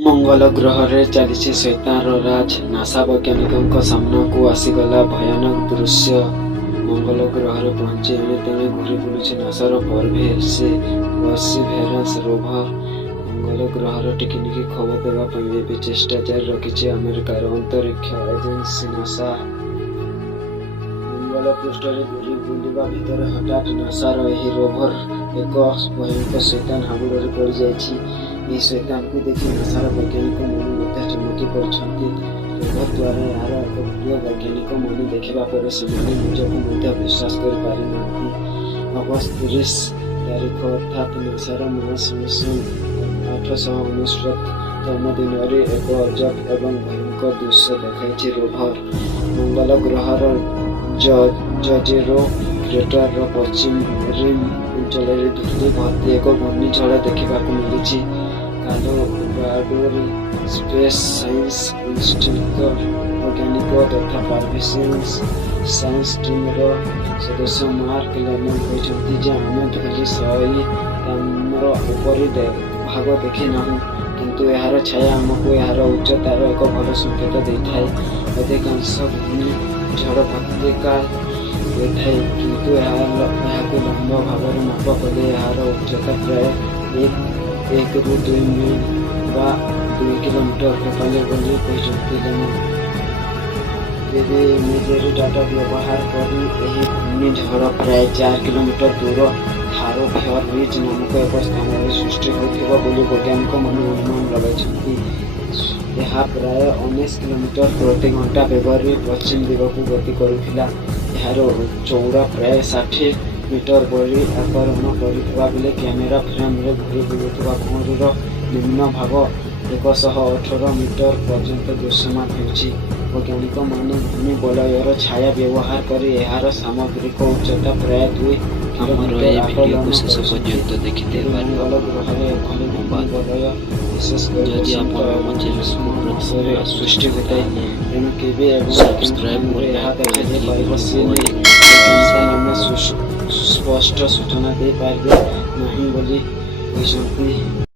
मंगल ग्रह रे चली शैतान राज। नासा वैज्ञानिकों सामना आसीगला भयानक दृश्य। मंगल ग्रह रे पहुंची एणे तेणे घूरी बुलुछि नासार परसिभेरेन्स रोभर। मंगल ग्रहर टिकिनिकी खबर देवाई चेष्टा जारी रखिछि अमेरिकार अंतरिक्ष एजेंसी नासा। मंगल पृष्ठ रे घूरी बुलिबा भितर हठात नासार एही रोभर एक भयंकर शैतान हाबुड़े पड़ जाइछि। यह शैतान को देखि नासार वैज्ञानिक मन मध्य चमकी पड़छन्ति। रोभर द्वारा यार एक वीडियो वैज्ञानिक मन देखा पर से निजक विश्वास कर पारि नांति। अगस्त 30 तारीख अर्थात नासार मार्स मिशन 869तम दिन में एक अजब एवं भयंकर दृश्य देखाई रोभर। मंगल ग्रहर जजेरो क्रेटर पश्चिम रिम अंचल धूली भर्ती एक घूर्णिझड़ देखा मिली। कालोराडोर स्पेस साइंस इंस्टीट्यूट वैज्ञानिक तथा पार्सियन्स साइंस टीमर सदस्य मार्क लेमन कहते आम धूली सही ताम्र उपरी भाग देखी ना, किंतु यार छाया आमको यार उच्चतार एक भल संकेत देता है। अधिकांश घूर्णिझड़ भक्तिकाल होता है, किंतु लंब भाव माप कले यार उच्चता प्राय 1 ରୁ 2 मील बा 2 किलोमीटर होपाले बोली कहते। तेरे इमेजरी डाटा व्यवहार करी यही घूर्णिझड़ प्राय 4 किलोमीटर दूर थारो फेयर रिज नामक एक स्थान में सृष्टि होता वैज्ञानिक मन अनुमान लगाई। यह प्राय 19 किलोमीटर प्रति घंटा बेगर पश्चिम दिग को गति करुला। यार चौड़ा प्राय 60 मीटर बड़ी आकरण करथिबा बेले कैमेरा फ्रेम रे घूरी बुलुवा घूरीर निम्न भाग 118 मीटर पर्यंत दृश्यमान होछि। वैज्ञानिक माने भूमि बलयर छाया व्यवहार कर यार सामग्रिक उच्चता प्राय 2 किलोमीटर सृष्टि होता है। तेणु केवे स्पष्ट सूचना दे पारे नहीं बोली कहते।